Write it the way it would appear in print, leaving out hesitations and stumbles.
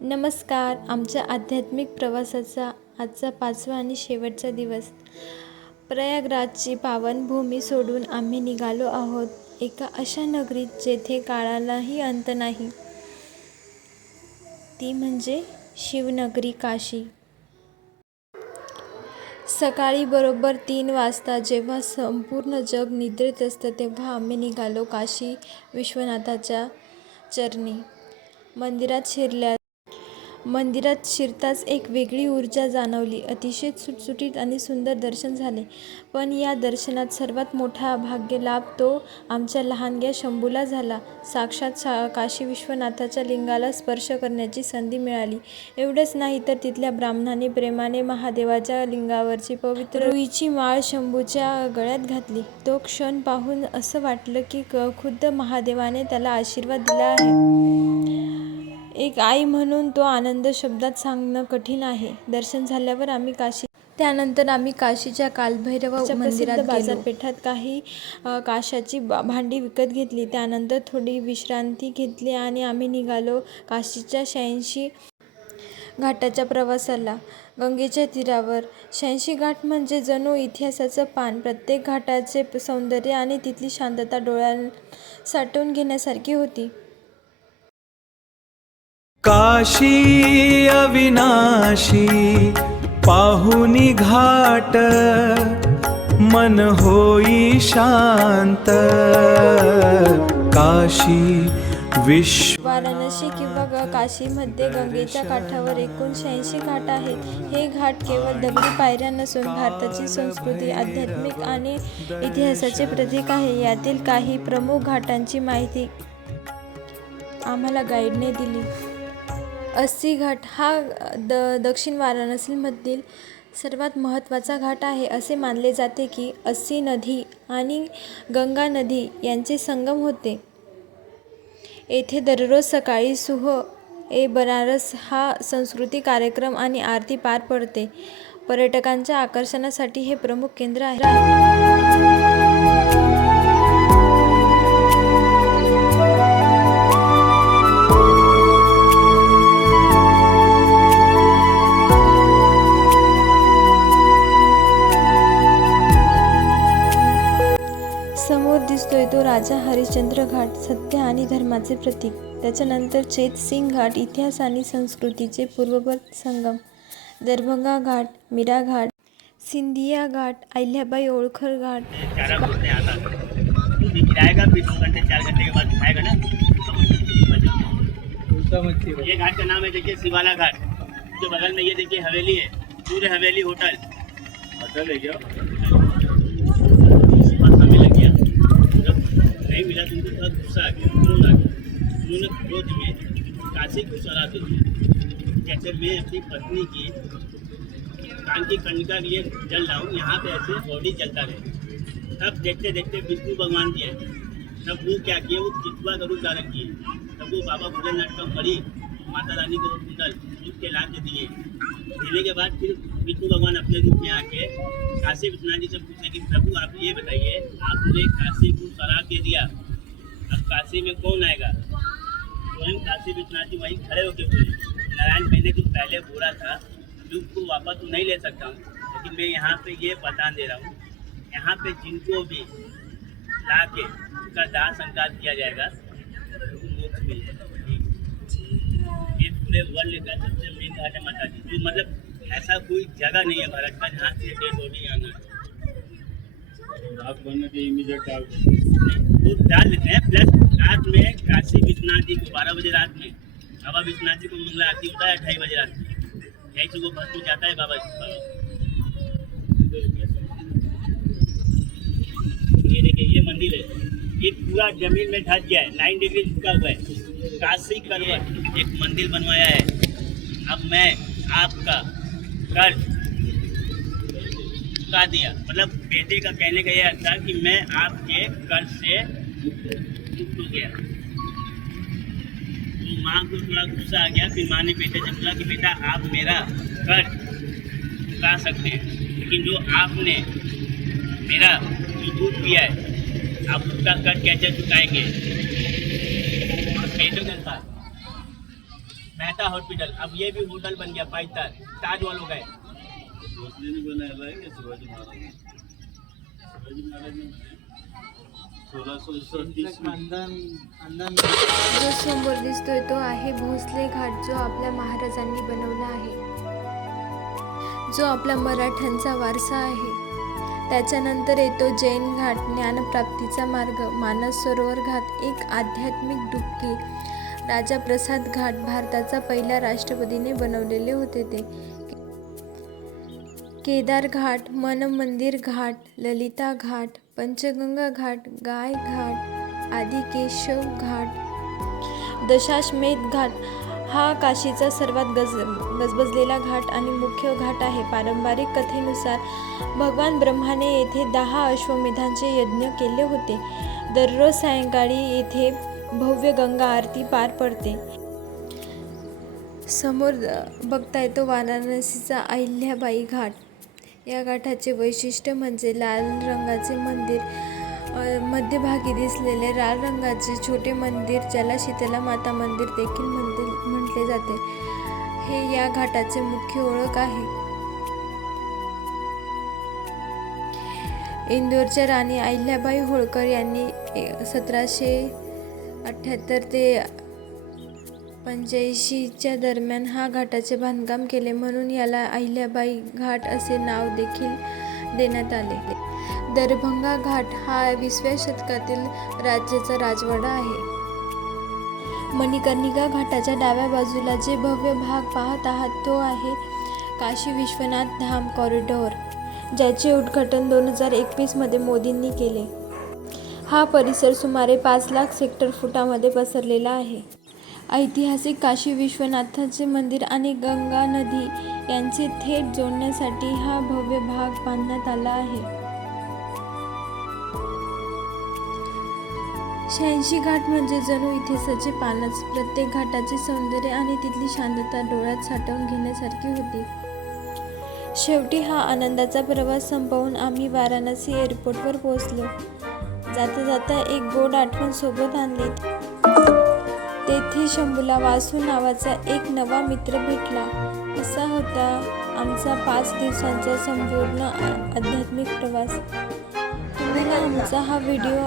नमस्कार. आमच्या आध्यात्मिक प्रवासाचा आजचा 5वा आणि शेवटचा दिवस. प्रयागराजची पावनभूमी सोडून आम्ही निघालो आहोत एका अशा नगरीत जेथे काळालाही अंत नाही. ती म्हणजे शिवनगरी काशी. सकाळी बरोबर 3 वाजता जेव्हा संपूर्ण जग निद्रेत असतं तेव्हा आम्ही निघालो काशी विश्वनाथाच्या चरणी. मंदिरात शिरताच एक वेगळी ऊर्जा जाणवली. अतिशय सुटसुटीत आणि सुंदर दर्शन झाले. पण या दर्शनात सर्वात मोठा भाग्य लाभ तो आमच्या लहानग्या शंभूला झाला. साक्षात काशी विश्वनाथाच्या लिंगाला स्पर्श करण्याची संधी मिळाली. एवढंच नाही तर तिथल्या ब्राह्मणाने प्रेमाने महादेवाच्या लिंगावरची पवित्र रुईची माळ शंभूच्या गळ्यात घातली. तो क्षण पाहून असं वाटलं की खुद्द महादेवाने त्याला आशीर्वाद दिला आहे. एक आई म्हणून तो आनंद शब्दात सांगणं कठीण आहे. दर्शन झाल्यावर त्यानंतर आम्ही काशीच्या कालभैरव मंदिरात बाजारपेठात काही काशाची भांडी विकत घेतली. त्यानंतर थोडी विश्रांती घेतली आणि आम्ही निघालो काशीच्या 86 घाटाच्या प्रवासाला. गंगेच्या तीरावर 86 घाट म्हणजे जणू इतिहासाचं पान. प्रत्येक घाटाचे सौंदर्य आणि तिथली शांतता डोळ्यात साठवून घेण्यासारखी होती. काशी अविनाशी पाहुनी घाट, मन होई शांत. काशी वाराणसी किंवा काशीमध्ये गंगेच्या काठावर एकूण 86 घाट आहेत. हे घाट केवळ दगडी पायऱ्या नसून भारताची संस्कृती, आध्यात्मिक आणि इतिहासाचे प्रतीक आहे. यातील काही प्रमुख घाटांची माहिती आम्हाला गाईडने दिली. 80 घाट हा दक्षिण वाराणसीमधील सर्वात महत्त्वाचा घाट आहे. असे मानले जाते की 80 नदी आणि गंगा नदी यांचे संगम होते. येथे दररोज सकाळी सुह-ए-बनारस हा सांस्कृतिक कार्यक्रम आणि आरती पार पडते. पर्यटकांच्या आकर्षणासाठी हे प्रमुख केंद्र आहे. समोर दिसतोय तो राजा हरिश्चंद्र घाट, सत्य आणि धर्माचे प्रतीक. त्याच्यानंतर चेत सिंग घाट, इतिहास आणि संस्कृतीचे पूर्ववर्त संगम. दरभंगा घाट, मीरा घाट, सिंधिया घाट, अहिल्याबाई होळकर घाट. ये घाट का नाम है देखिए शिवाला घाट. जो बगल में ये देखिए हवेली है, पूरे हवेली होटल है क्या? हमें लग गया जब नहीं मिला तो उनको थोड़ा गुस्सा आ गया, क्रोध आ गया. उन्होंने क्रोध में काशी को सलाह दी. जैसे मैं अपनी पत्नी की कान की कर्णिका के लिए जल रहा हूँ, यहाँ पे ऐसे बॉडी जलता रहे. तब देखते देखते विष्णु भगवान जी है, तब वो क्या किए, वो चितवा का रूप धारण किए. तब वो बाबा भोलेनाथ का मरी माता रानी को कुंडल दूध के लाद दिए. देने के बाद फिर विष्णु भगवान अपने रूप में आके काशी विश्वनाथ जी से पूछे कि प्रभु आप ये बताइए, आपने काशी को सराप दे दिया, अब काशी में कौन आएगा? स्वयं काशी विश्वनाथ जी वहीं खड़े होकर बोले, नारायण मैंने कुछ पहले बोला था, युग को वापस तो नहीं ले सकता हूँ, लेकिन मैं यहाँ पे ये बता दे रहा हूँ, यहाँ पे जिनको भी ला के उसका दाह संस्कार किया जाएगा उनको मोक्ष मिल जाएगा. ये पूरे वर्ल्ड का सबसे मेन घाट है माता जी. जो मतलब ऐसा कोई जगह नहीं है भारत का जहाँ से डेड बॉडी आना रात बनने के इमीडिएट डाल देते हैं. प्लस रात में काशी विश्वनाथ जी को 12 बजे रात में बाबा विश्वनाथ जी को मंगला आरती होता है 2:30 बजे रात में. यही से वो भस्म जाता है बाबा. ये देखिए ये मंदिर है, ये पूरा जमीन में ढक गया है, 9 डिग्री झुका हुआ है. काशी करवट एक मंदिर बनवाया है. अब मैं आपका कर्ज चुका दिया, मतलब बेटे का कहने का यह था कि मैं आपके कर्ज से मुक्त हो गया. तो माँ को थोड़ा गुस्सा आ गया. फिर माँ ने बेटे से बोला कि बेटा आप मेरा कर्ज चुका सकते हैं, लेकिन जो आपने मेरा जो दूध पिया है आप उसका कर्ज कैसे चुकाएंगे? बेटों के साथ मेहता हॉस्पिटल, अब ये भी होटल बन गया 5 स्टार, ताज वालों का है। भोसले ने बनाया है कि शिवाजी महाराज ने? शिवाजी महाराज ने 1637 में जो समोर दिसतोय तो आहे भोसले घाट, जो आपल्या महाराजांनी बनवला आहे, जो आपला मराठ्यांचा वारसा आहे. त्याच्यानंतर येतो जैन घाट, ज्ञानप्राप्तीचा मार्ग, मानस सरोवर घाट, एक आध्यात्मिक डुबकी, राजा प्रसाद घाट, भारताचा पहिल्या राष्ट्रपतीने बनवलेले होते ते, केदार घाट, मन मंदिर घाट, ललिता घाट, पंचगंगा घाट, गाय घाट, आदिकेशव घाट, दशाश्वमेध घाट हा काशीचा सर्वात गजबजलेला घाट आणि मुख्य घाट आहे. पारंपरिक कथेनुसार भगवान ब्रह्माने येथे 10 अश्वमेधांचे यज्ञ केले होते. दररोज सायंकाळी येथे भव्य गंगा आरती पार पडते. समोर बघता येतो वाराणसीचा अहिल्याबाई घाट. या घाटाचे वैशिष्ट्य म्हणजे लाल रंगाचे मंदिर, मध्यभागी दिसलेले लाल रंगाचे छोटे मंदिर, ज्याला शीतला माता मंदिर देखील म्हटले जाते, हे या घाटाचे मुख्य ओळख आहे. इंदोरच्या राणी अहिल्याबाई होळकर यांनी 1778 ते 85 दरम्यान हा घाटाचे बांधकाम केले, म्हणून याला अहिल्याबाई घाट असे नाव देखील देण्यात आले. दरभंगा घाट हा 20व्या शतकातील राज्याचा राजवाडा आहे. मणिकर्णिका घाटाच्या डाव्या बाजूला जे भव्य भाग पाहत आहात तो आहे काशी विश्वनाथ धाम कॉरिडॉर, ज्याचे उद्घाटन 2021 मध्ये मोदींनी केले. हा परिसर सुमारे 5 लाख हेक्टर फुटामध्ये पसरलेला आहे. ऐतिहासिक काशी विश्वनाथाचे मंदिर आणि गंगा नदी यांचे थेट जोडण्यासाठी हा भव्य भाग बांधण्यात आला आहे. 86 घाट म्हणजे जणू इतिहासाचे पानच. प्रत्येक घाटाचे सौंदर्य आणि तिथली शांतता डोळ्यात साठवून घेण्यासारखी होती. शेवटी हा आनंदाचा प्रवास संपवून आम्ही वाराणसी एअरपोर्टवर पोहोचलो. जाता जाता एक गोड आठवण सोबत आणली. तेथे शंभूला वासू नावाचा एक नवा मित्र भेटला. असा होता आमचा 5 दिवसांचा संपूर्ण आध्यात्मिक प्रवास. तुम्हाला आमचा हा व्हिडिओ